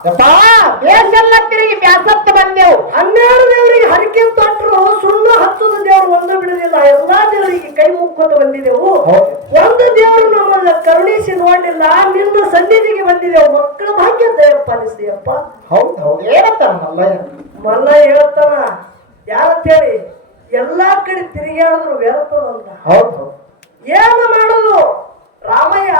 ಬೇಸೆಲ್ಲ ತಿರುಗಿ ವ್ಯಾಸಕ್ಕೆ ಬಂದೆವು. ಹನ್ನೆರಡು ದೇವರಿಗೆ ಹರಕೆ ತೊಟ್ಟರು ಸುಣ್ಣ ಹತ್ತದ ದೇವರು ಒಂದು ಬಿಡಲಿಲ್ಲ ಎಲ್ಲಾ ದೇವರಿಗೆ ಕೈ ಮುಕ್ಕೋದು ಬಂದಿದೆವು. ಒಂದು ದೇವರು ನಮ್ಮನ್ನ ಕರುಣಿಸಿ ನೋಡಿಲ್ಲ ನಿನ್ನ ಸನ್ನಿಧಿಗೆ ಬಂದಿದೆವು. ಮಕ್ಕಳ ಭಾಗ್ಯ ದಯ ಪಾಲಿಸಿಯಪ್ಪ ಹೌದು ಹೌದು. ಏನಂತಾರ ಮಲ್ಲಯ್ಯ. ಮಲ್ಲ ಹೇಳ್ತಾನ ಯಾರಂತ ಹೇಳಿ ಎಲ್ಲಾ ಕಡೆ ತಿರುಗಾಡಿದ್ರು ವ್ಯರ್ಥದಂತ ಅಂತ. ಹೌದು. ಏನು ಮಾಡೋದು? ರಾಮಯ್ಯ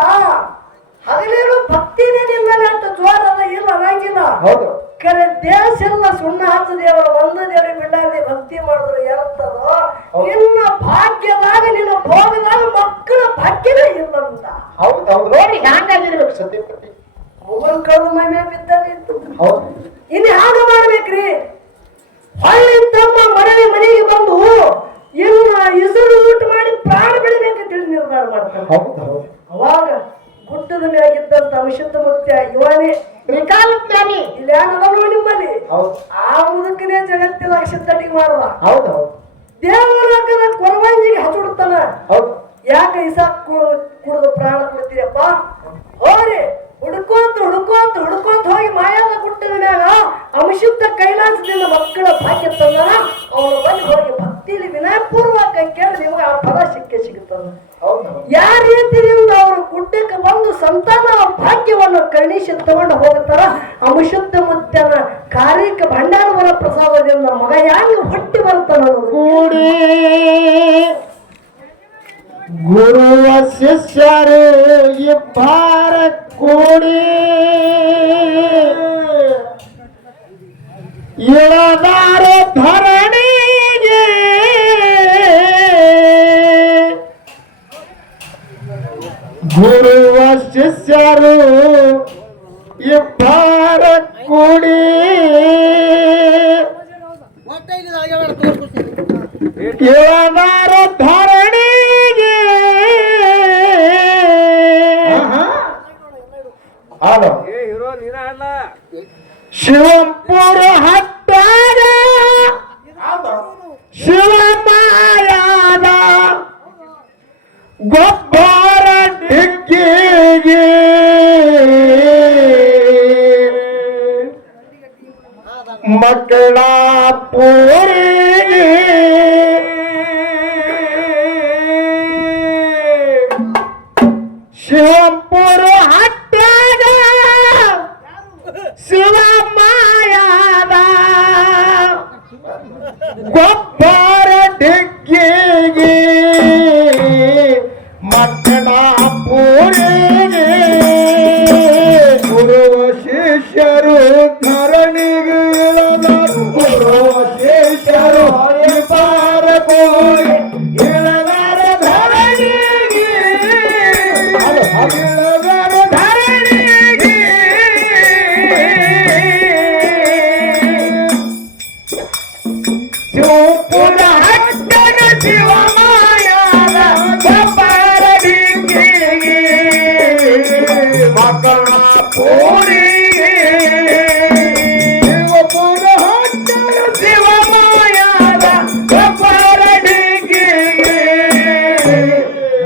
ಹಗಲೇನು ಭಕ್ತಿನೇ ನಿನ್ನಲ್ಲಿ ಅಂತ ಜೋರ ಅದ ಇಲ್ಲ ಅನ್ನಂಗಿಲ್ಲ ಹೌದು. ಕರೆ ದೇಶ ಎಲ್ಲ ಸುಣ್ಣ ಹಚ್ಚ ದೇವರ ಒಂದು ದೇವರಿಗೆ ಬಿಡಾರ್ದೆ ಭಕ್ತಿ ಮಾಡಿದ್ರು ಹೌದು. ನಿನ್ನ ಭಾಗ್ಯದಾಗ ನಿನ್ನ ಭೋಗದಾಗ ಮಕ್ಕಳ ಭಾಗ್ಯವೇ ಇಲ್ಲ ಅಂತ. ಹೌದು ಹೌದು. ನೋಡಿ ಹ್ಯಾಂಗಾಗಿರ್ಬೇಕು ಸತ್ಯಪತಿ. ಮೊಬೈಲ್ ಕಳೆದು ಮೈ ಮೇಲೆ ಬಿದ್ದಿತ್ತು ಹೌದು. ಇನ್ನು ಹ್ಯಾಂಗ ಮಾಡ್ಬೇಕ್ರಿ? ಹೊಳ್ಳಿ ತಮ್ಮ ಮರಳಿ ಮನೆಗೆ ಬಂದು ಇನ್ನ ಇಸರು ಊಟ ಮಾಡಿ ಪ್ರಾಣ ಬೆಳಿಬೇಕಂತ ಹೇಳಿ ನಿರ್ಧಾರ ಮಾಡ್ತಾರೆ. ಹೌದು ಹೌದು. ಅವಾಗ ಗುಡ್ಡದ ಮ್ಯಾಗಿದ್ದಂತ ವಿಶುದ್ಧ ಮುತ್ಯ ಇವನೇ ತ್ರಿಕಾಲ ಜ್ಞಾನಿ ಇಲ್ಲ ನಿಮ್ಮಲ್ಲಿ? ಹೌದು. ಆ ಮುದುಕನೇ ಜಗತ್ತಿನ ಸಿದ್ಧಟಿಗೆ ಮಾಡುವ ಹೌದು ಹೌದು. ದೇವರಾಗದ ಕೊರವಂಜಿಗೆ ಹಚ್ಚಿಡುತ್ತಾನ ಹೌದು. ಯಾಕೆ ಇಸಾಕ್ ಕುಡಿದು ಪ್ರಾಣ ಕೊಡ್ತೀರಪ್ಪ ಹೋರಿ ಹುಡುಕೋತ ಹುಡುಕೋತ ಹುಡುಕೋತ ಹೋಗಿ ಮಾಯಾದ ಗುಡ್ಡದ ಮ್ಯಾಗ ಅಮಿಶುದ್ಧ ಕೈಲಾಸದಿಂದ ಮಕ್ಕಳ ಭಾಗ್ಯ ತಂದ ಅವನು ಬಂದು ಹೋಗಿ ಭಕ್ತಿಲಿ ವಿನಯಪೂರ್ವಕ ಕೇಳಿ ನಿಮ್ಗೆ ಆ ಫಲ ಸಿಕ್ಕೇ ಸಿಗುತ್ತದ. ಯಾವ ರೀತಿಯಿಂದ ಅವರು ಕರುಣಿಸಿ ತಗೊಂಡು ಹೋಗುತ್ತಾರ ಅಮಿಶುದ್ಧ ಮುತ್ತನ ಕಾರ್ಯಕ್ಕೆ ಭಂಡಾರವರ ಪ್ರಸಾದದಿಂದ ಮಗ ಹ್ಯಾಂಗ ಹುಟ್ಟಿ ಬರ್ತಾನ. ಕೂಡಿ. ಗುರುವ ಶಿಷ್ಯರು ಇಬ್ಬಾರ ಕೂಡಿ. ಇಳದಾರ ಧರಣಿಗೆ. ಗುರುವ ಶಿಷ್ಯರು ಇಬ್ಬಾರ ಕೂಡಿ. ಇಳದಾರ ಧರಣಿಗೆ. ಶಿವಂಪುರ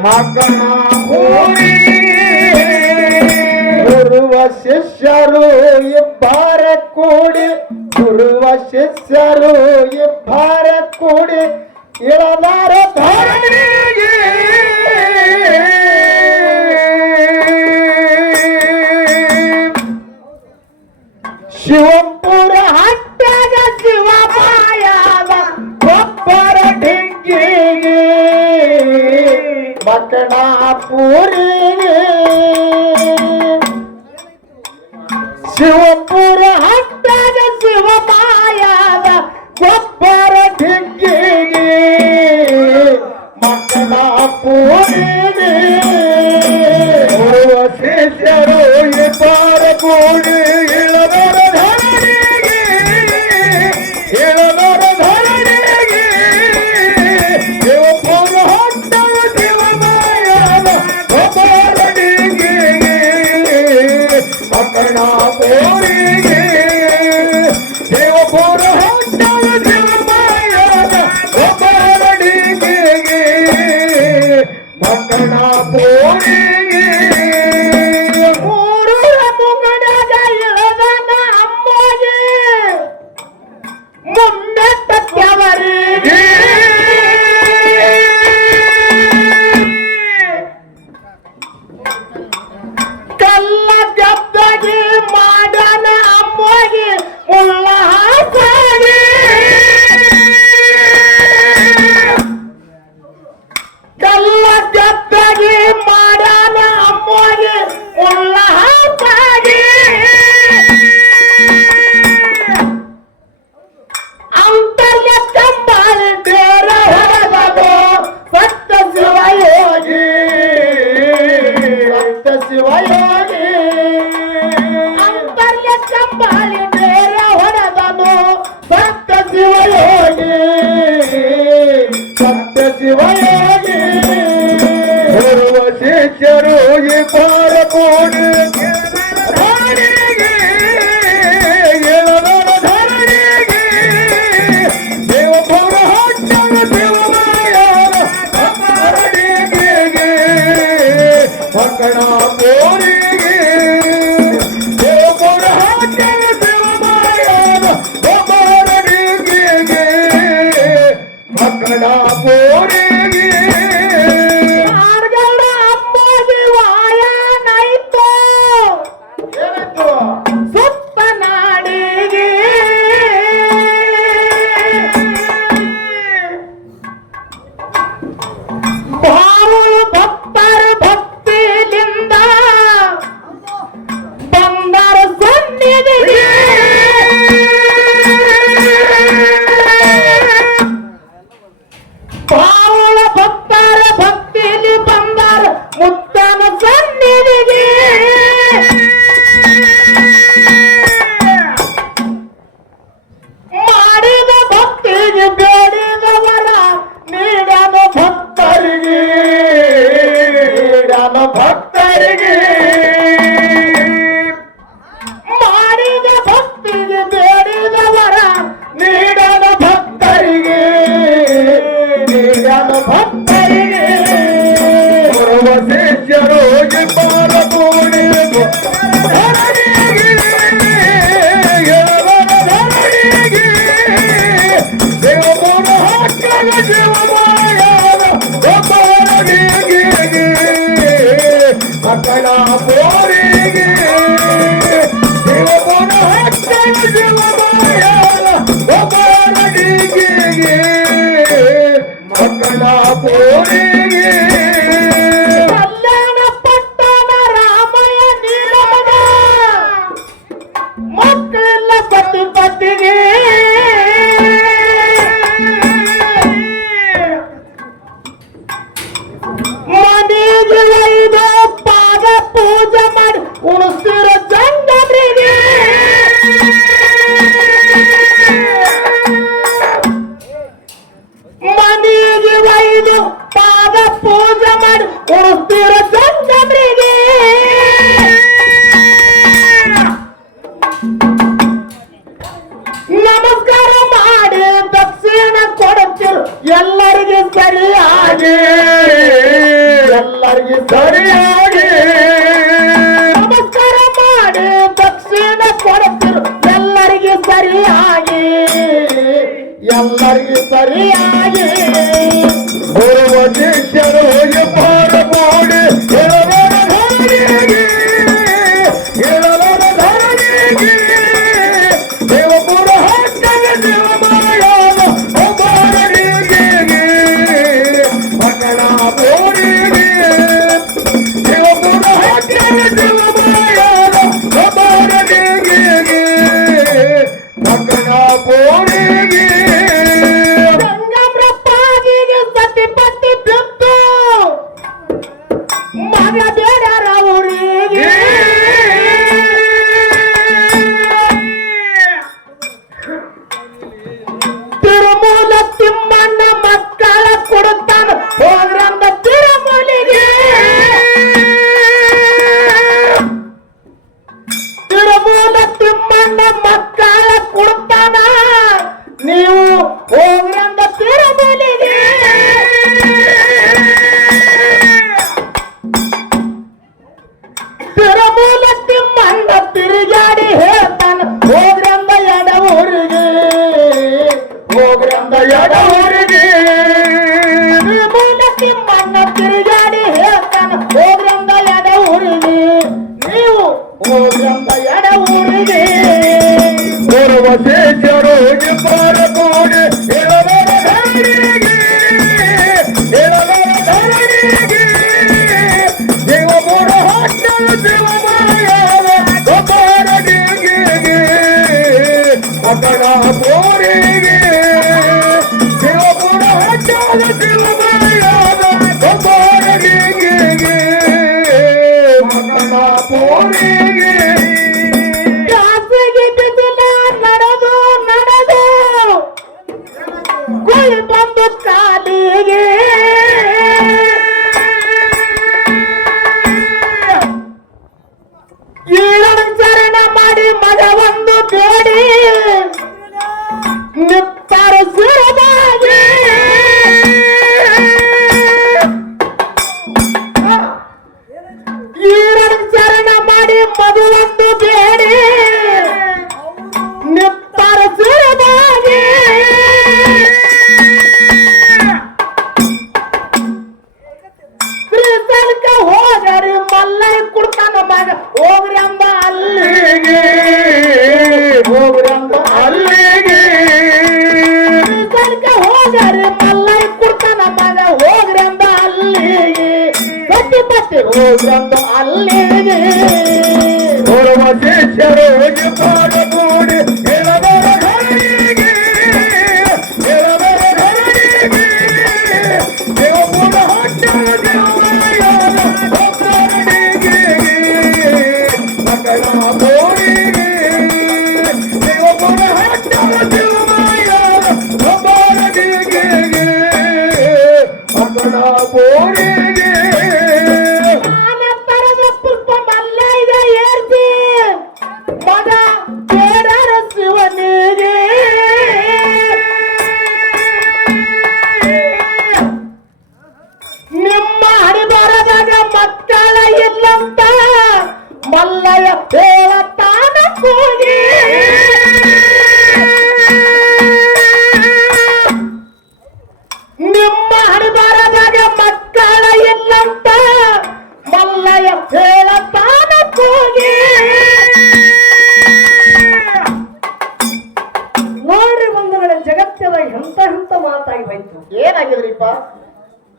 ಮಕ್ಕಳ ಪೂರಿಗೆ ಗುರುವ কথা ಮಕ್ಕಳ ಪೋರಿಗೆ ಎಲ್ಲರಿಗೆ ಮಕ್ಕಳ ಪೋರಿಗೆ ನಡೆದು ನಡೆದು. ಕುಳಿ ಬಂದು ಕಾಲಿಗೆ Morning. ಏನಾಗಿದ್ರಿಪ್ಪ?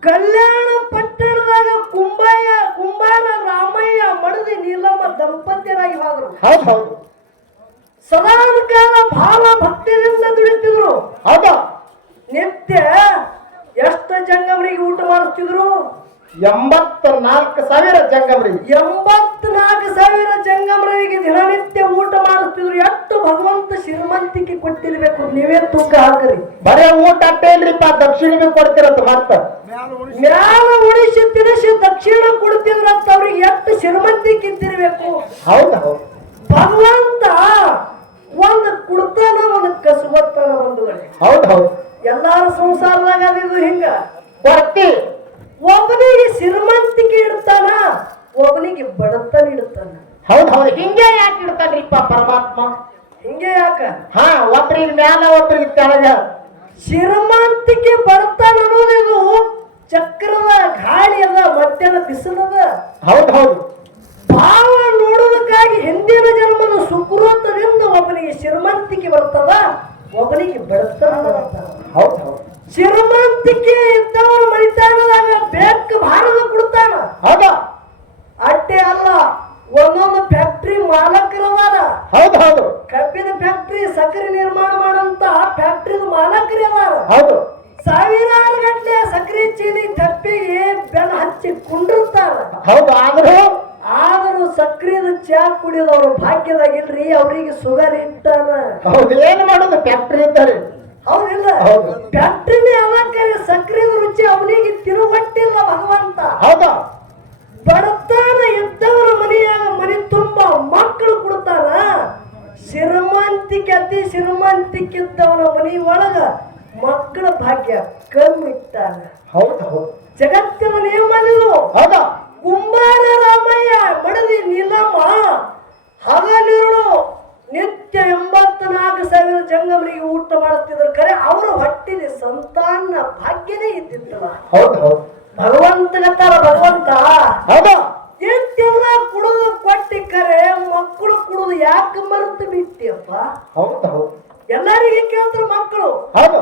ಕಲ್ಯಾಣ ಪಟ್ಟಣದಾಗ ಕುಂಬಯ್ಯ ಕುಂಬಾರ ರಾಮಯ್ಯ ಮಡದಿ ನೀಲಮ್ಮ ದಂಪತಿಯರಾಗಿ ಹೋದ್ರು ಹೌದು ಹೌದು. ಸದಾ ಕಾಲ ಭಾವ ಭಕ್ತಿಯಿಂದ ದುಡಿತಿದ್ರು. ಹೌದಾ? ನಿತ್ಯ ಎಷ್ಟು ಜಂಗಮರಿಗೆ ಊಟ ಮಾಡಿಸ್ತಿದ್ರು? ಎಂಬತ್ತ ನಾಲ್ಕು ಸಾವಿರ ಜಂಗಮರಿಗೆ ಎಂಬತ್ನಾಲ್ಕು ಸಾವಿರ ಜಂಗಮರಿಗೆ ದಿನನಿತ್ಯ ಊಟ ಮಾಡಿಸ್ತಿದ್ರು. ಎಷ್ಟು ಭಗವಂತ ಶ್ರೀಮಂತಿಕೆ ಕೊಟ್ಟಿರ್ಬೇಕು. ನೀವೇ ತೂಕ ಹಾಕ್ರಿ. ಬರೇ ಊಟ ಅಟ್ಟೇನ್ರಿಪ್ಪ ದಕ್ಷಿಣಗೆ ಕೊಡ್ತಿರತ್ತ ಮತ್ತ. ಮ್ಯಾಲ ಉಳಿಸಿ ತಿನಿಸಿ ದಕ್ಷಿಣ ಕೊಡ್ತಿದ್ರಂತ ಅವ್ರಿಗೆ ಎಷ್ಟು ಶ್ರೀಮಂತಿಕೆ ಇದ್ದಿರ್ಬೇಕು. ಹೌದು? ಹೌದು ಭಗವಂತ ಒಂದು ಕುಡ್ತಾನ ಒಂದು ಕಸುಬತ್ತಾನ ಒಂದು ಹೌದು ಹೌದು. ಎಲ್ಲಾರ ಸಂಸಾರದಾಗ ಅದು ಹಿಂಗ? ಕೊಡ್ತಿ ಒಬ್ಬನಿಗೆ ಶ್ರೀಮಂತಿಕೆ ಇಡ್ತಾನ ಒಬ್ಬನಿಗೆ ಬಡತನ ಇಡ್ತಾನ. ಹೌದು ಹೌದು. ಹಿಂಗೆ ಯಾಕೆ ಇಡ್ತಾನ್ರಿಪ್ಪ ಪರಮಾತ್ಮ? ಹಿಂಗೆ ಯಾಕ? ಹಾ ಒಬ್ರಿಗೆ ಮ್ಯಾಲ ಒಬ್ರಿಗೆ ತೆಳಗ ಶ್ರೀಮಂತಿಕೆ ಬಡತನ ಅನ್ನೋದಿದು ಚಕ್ರದ ಗಾಳಿ ಅದ ಮಧ್ಯಾಹ್ನ ಬಿಸಿಲದ ಹೌದು ಹೌದು. ಭಾವ ನೋಡೋದಕ್ಕಾಗಿ ಹಿಂದಿನ ಜನ್ಮದ ಸುಕೃತದಿಂದ ಒಬ್ಬನಿಗೆ ಶ್ರೀಮಂತಿಕೆ ಬರ್ತದ ಒಬ್ಬನಿಗೆ ಬಡತನ ಬರ್ತದ. ಹೌದು ಹೌದು. ಶ್ರೀಮಂತಿಕೆ ಇದ್ದವನು ಮರಿತಾನದಾಗ ಬೆಕ್ಕ ಭಾರದ ಕೊಡ್ತಾನ. ಹೌದಾ? ಅಟ್ಟೆ ಅಲ್ಲ ಒಂದೊಂದು ಫ್ಯಾಕ್ಟ್ರಿ ಮಾಲಕರದಾರ ಹೌದು ಹೌದು. ಕಬ್ಬಿನ ಫ್ಯಾಕ್ಟ್ರಿ ಸಕ್ಕರೆ ನಿರ್ಮಾಣ ಮಾಡಂತ ಫ್ಯಾಕ್ಟ್ರಿ ಮಾಲಕರೇ ಅದಾರ ಹೌದು. ಸಾವಿರಾರು ಗಂಟೆ ಸಕ್ಕರೆ ಚೀನಿ ತಪ್ಪಿಗೆ ಬೆಲ್ಲ ಹಚ್ಚಿ ಕುಂಡಿರ್ತಾರ. ಹೌದು ಆದ್ರೂ? ಆದರೂ ಸಕ್ರಿದ ಚಾ ಕುಡಿದವ್ರ ಭಾಗ್ಯದಾಗಿಲ್ರಿ ಅವರಿಗೆ ಸುಗರ್ ಇಟ್ಟಾರ ಹೌದು ಏನು ಮಾಡೋದು ಫ್ಯಾಕ್ಟ್ರಿ ಇದ್ದಾರೆ ಹೌದಿಲ್ಲ? ಹೌದು. ಯಾವಾಗ ಸಕ್ಕರೆ ರುಚಿ ಅವನಿಗೆ ತಿರುವಟ್ಟಿಲ್ಲ ಭಗವಂತ. ಹೌದಾ. ಬಡತನ ಇದ್ದವರ ಮನೆಯಾಗ ಮನೆ ತುಂಬ ಮಕ್ಕಳು ಕೊಡ್ತಾರ. ಶ್ರೀಮಂತಿಕೆ ಅತಿ ಶ್ರೀಮಂತಿಕೆ ಇದ್ದವನ ಮನೆ ಒಳಗ ಮಕ್ಕಳ ಭಾಗ್ಯ ಕಮ್ಮಿ ಇಟ್ಟಾನ ಹೌದು ಜಗತ್ತಿನ ನಿಯಮ ಹೌದಾ. ಕುಂಬಾರ ರಾಮಯ್ಯ ಮಡದಿ ನೀಲಮ್ಮ ಹಗಲಿರುಳು ಸಾವಿರ ಜಂಗಮರಿಗೆ ಊಟ ಮಾಡುತ್ತಿದ್ರು ಕರೆ ಅವರ ಹೊಟ್ಟಿನ ಸಂತಾನ ಭಾಗ್ಯನೇ ಇದ್ದಿತ್ತಲ್ಲ ಭಗವಂತನತ್ತಾರ ಭಗವಂತ? ಎಷ್ಟೆಲ್ಲ ಕುಡಿದು ಕೊಟ್ಟಿ ಕರೆ ಮಕ್ಕಳು ಕುಡಿದು ಯಾಕೆ ಮರೆತು ಬಿಟ್ಟಿಯಪ್ಪ? ಎಲ್ಲರಿಗೆ ಕೇಳ್ತಾರ ಮಕ್ಕಳು. ಹೌದು.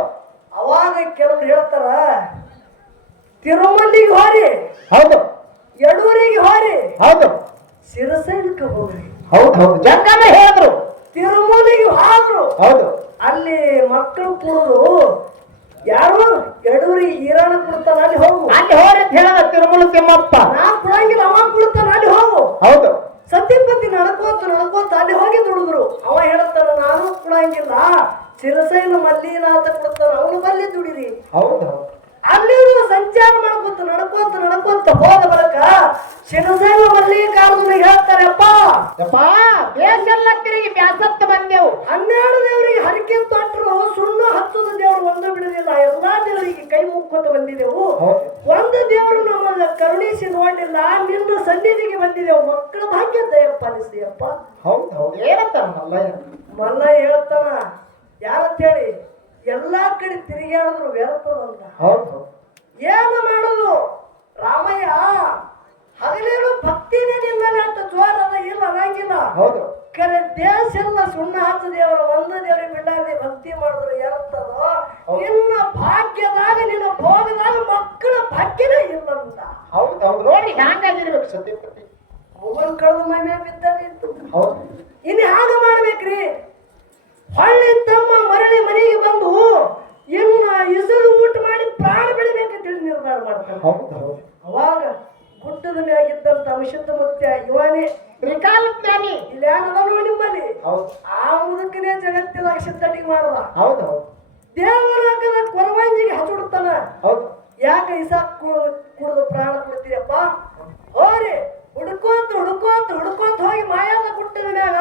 ಅವಾಗ ಕೆಲವ್ರು ಹೇಳ್ತಾರ ತಿರುಮಲ್ಲಿಗೆ ಹೋರಿ. ಹೌದು. ಯಡೂರಿಗೆ ಹೋರಿ. ಹೌದು. ಶಿರಸೈಲಕ್ಕೆ ಹೋಗ್ರಿ. ಹೌದು ಹೌದು. ಜಂಗಮ ಹೇಳಿದ್ರು. ತಿರುಮಲಿಗೆ ಹೋದ್ರು. ಹೌದು. ಅಲ್ಲಿ ಮಕ್ಕಳು ಕುಡಿದು ಯಾರು ಎಡೂರಿ ಈರಾಣ ಕೊಡ್ತಾನ ಅಲ್ಲಿ ಹೋಗು. ಅಲ್ಲಿ ಹೋರೆ ಅಂತ ಹೇಳದ ತಿರುಮಲ ತಿಮ್ಮಪ್ಪ. ನಾ ಕೊಡಂಗಿಲ್ಲ ಅವ ಕೊಡ್ತಾನ ಅಲ್ಲಿ ಹೋಗು. ಹೌದು. ಸತ್ಯಪತಿ ನಡ್ಕೋತ ನಡ್ಕೋತ ಅಲ್ಲಿ ಹೋಗಿ ದುಡಿದ್ರು. ಅವ ಹೇಳ್ತಾನ ನಾನು ಕೊಡಂಗಿಲ್ಲ. ಚಿರಸೈನ ಮಲ್ಲಿನಾಥ ಕೊಡ್ತಾನ ಅವನು ಬಲ್ಲಿ ದುಡಿರಿ. ಹೌದು. ಅಲ್ಲಿನೂ ಸಂಚಾರ ಮಾಡ್ಕೊಂತ ನಡ್ಕೊಂತ ನಡ್ಕೊಂತ ಹೋದ ಬಳಿಕ ಶಿವಸೇನ ಮಲ್ಲಿಕಾರ್ಜುನಿಗೆ ಹೇಳ್ತಾರಪ್ಪ ಯಪ್ಪ ದೇಶ ಎಲ್ಲ ತಿರುಗಿ ಬ್ಯಾಸತ್ತ ಬಂದೆವು. ಹನ್ನೆರಡು ದೇವರಿಗೆ ಹರಕೆ ತೊಟ್ಟರು ಸುಣ್ಣು ಹತ್ತದ ದೇವರು ಒಂದು ಬಿಡಲಿಲ್ಲ. ಎಲ್ಲಾ ದೇವರಿಗೆ ಕೈ ಮುಕ್ಕೊತ ಬಂದಿದೆವು. ಒಂದು ದೇವರು ನಮ್ಮನ್ನ ಕರುಣಿಸಿ ನೋಡಿಲ್ಲ ನಿನ್ನ ಸನ್ನಿಧಿಗೆ ಬಂದಿದೆವು. ಮಕ್ಕಳ ಭಾಗ್ಯ ದಯಪ್ಪ ಅನಿಸಿಯಪ್ಪ ಹೌದು ಹೌದು. ಏನಂತಾರ ಮಲ್ಲ ಮಲ್ಲ ಹೇಳ್ತಾನ ಯಾರಂತ ಹೇಳಿ? ಎಲ್ಲಾ ಕಡೆ ತಿರುಗಾಡಿದ್ರು ವ್ಯರ್ಥದಂತ ಹೌದು. ಏನು ಮಾಡೋದು? ರಾಮಯ್ಯ ಹಗಲೇನು ಭಕ್ತಿನೇ ನಿನ್ನಲ್ಲಿ ಅಂತ ಜೋರ ಅದ ಇಲ್ಲ ಅನ್ನಂಗಿಲ್ಲ ಹೌದು. ಕರೆ ದೇಶ ಎಲ್ಲ ಸುಣ್ಣ ಹತ್ತು ದೇವರ ಒಂದು ದೇವರಿಗೆ ಬಿಡಾರದೆ ಭಕ್ತಿ ಮಾಡಿದ್ರು ಏರ್ತದೋ ಹೌದು. ನಿನ್ನ ಭಾಗ್ಯದಾಗ ನಿನ್ನ ಭೋಗದಾಗ ಮಕ್ಕಳ ಭಾಗ್ಯನೇ ಇಲ್ಲ ಅಂತ ಹೌದು ಹೌದು ನೋಡಿ ಹ್ಯಾಂಗಾಗಿರ್ಬೇಕು ಸತ್ಯಪತಿ ಮೊಬೈಲ್ ಕಳೆದು ಮೈ ಮೇಲೆ ಬಿದ್ದಿತ್ತು ಹೌದು ಇನ್ನು ಹ್ಯಾಂಗ ಮಾಡ್ಬೇಕ್ರಿ ಹೊಳ್ಳಿ ತಮ್ಮ ಮರಳಿ ಮನೆಗೆ ಬಂದು ಇನ್ನ ಇಸುರು ಊಟ ಮಾಡಿ ಪ್ರಾಣ ಬೆಳಿಬೇಕಂತ ಹೇಳಿ ನಿರ್ಧಾರ ಮಾಡ್ತಾರೆ ಹೌದು ಹೌದು ಅವಾಗ ಗುಡ್ಡದ ಮ್ಯಾಗಿದ್ದಂತ ಅಮಿಷಿತ ಮುತ್ಯ ಇವನೇ ತ್ರಿಕಾಲ ಜ್ಞಾನಿ ಇಲ್ಲಿ ಯಾರದ ನೋಡಿ ನಿಮ್ಮಲ್ಲಿ ಹೌದು ಆ ಮುದುಕನೇ ಜಗತ್ತಿನ ಸಿದ್ಧಟಿಗೆ ಮಾಡದ ಹೌದು ಹೌದು ದೇವರಾಗದ ಕೊರವಂಜಿಗೆ ಹಚ್ಚಿಡ್ತಾನ ಹೌದು ಯಾಕೆ ಇಸಾಕ್ ಕುಡಿದು ಪ್ರಾಣ ಕೊಡ್ತೀರಪ್ಪ ಹೋರಿ ಹುಡುಕೋತ ಹುಡುಕೋತ ಹುಡುಕೋತ ಹೋಗಿ ಮಾಯಾದ ಗುಡ್ಡದ ಮ್ಯಾಗ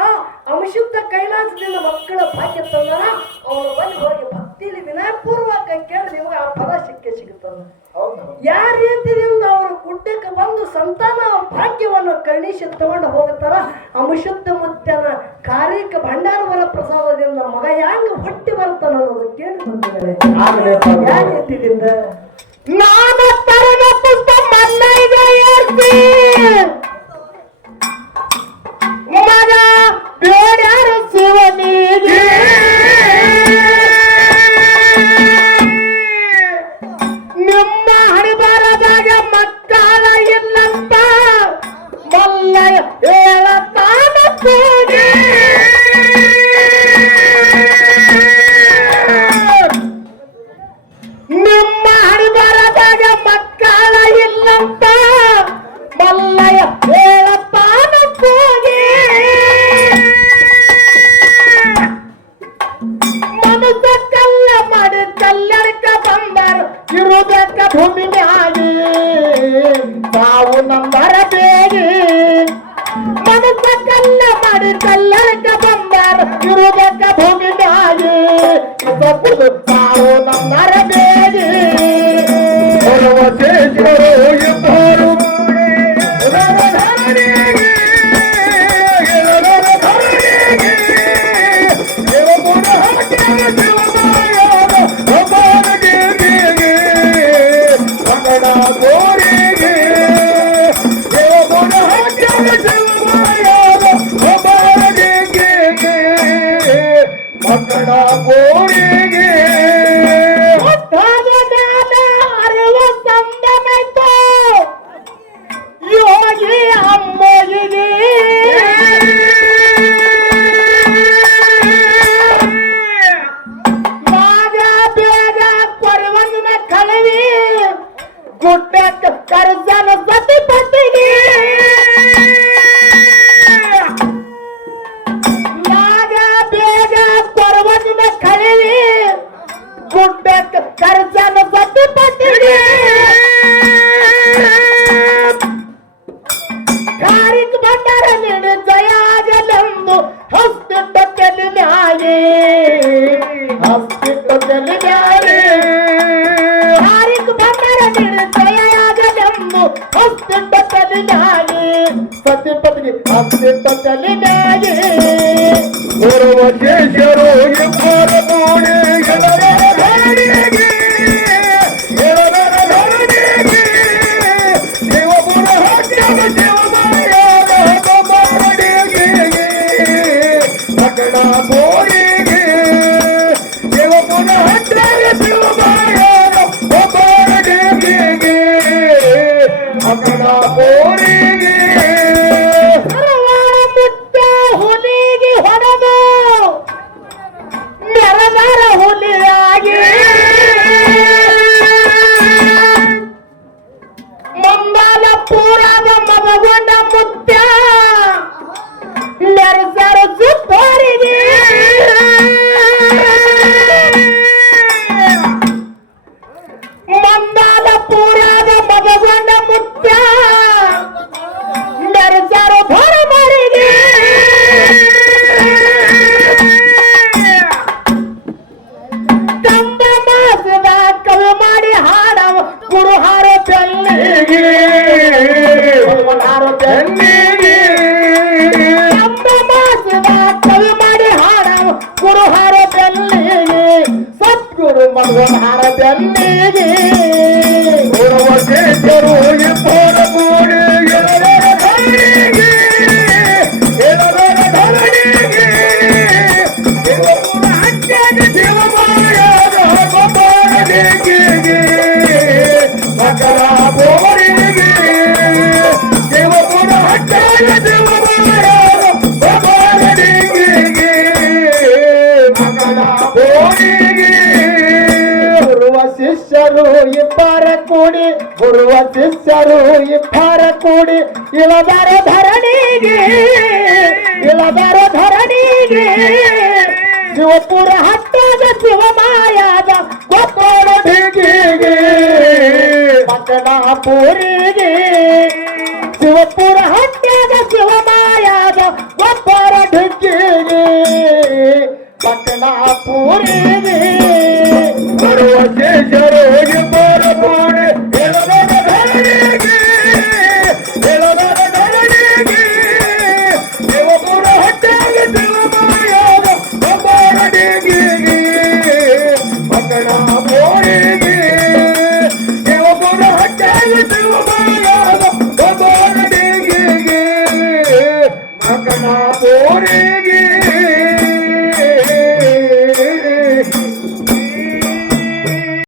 ಅಂಶುದ್ಧ ಕೈಲಾಸದಿಂದ ಮಕ್ಕಳ ಭಾಗ್ಯ ತಂದನ. ಅವನ ಬಂದು ಹೋಗಿ ಭಕ್ತಿಲಿ ವಿನಯಪೂರ್ವಕ ಕೇಳಿ ನಿಮ್ಗೆ ಆ ಫಲ ಸಿಕ್ಕೇ ಸಿಗುತ್ತದ ಹೌದು. ಯಾವ ರೀತಿಯಿಂದ ಅವರು ಗುಡ್ಡಕ್ಕೆ ಬಂದು ಸಂತಾನ ಭಾಗ್ಯವನ್ನು ಕರುಣಿಸಿ ತಗೊಂಡು ಹೋಗುತ್ತಾರ ಅಂಶುದ್ಧ ಮುತ್ಯನ ಕಾರಿಕ ಭಂಡಾರವರ ಪ್ರಸಾದದಿಂದ ಮಗ ಹ್ಯಾಂಗ ಹುಟ್ಟಿ ಬರ್ತಾನ ಅನ್ನೋದು ಕೇಳಿ ಬಂದಿದ್ದಾರೆ ಯಾವ ರೀತಿಯಿಂದ? ನಾನು ತರದ ಪುಸ್ತಕ ಮನ್ನೈದ ಏರ್ಸಿ ಇಳಬಾರ ಧರಣಿಗೆ ಇಳಬಾರ ಧರಣಿಗೆ ಶಿವಪುರ ಹತ್ತದ ಶಿವಮಾಯಾದ ಕೊಪ್ಪಳಡಿಗೆಗೆ ಮಕ್ಕನಾಪುರಿಗೆ ಶಿವಪುರ ಹತ್ತದ ಶಿವಮಾಯಾದ ಕೊಪ್ಪಳಡಿಗೆಗೆ ಮಕ್ಕನಾಪುರಿಗೆ ಬರುವ ಶೇಷರು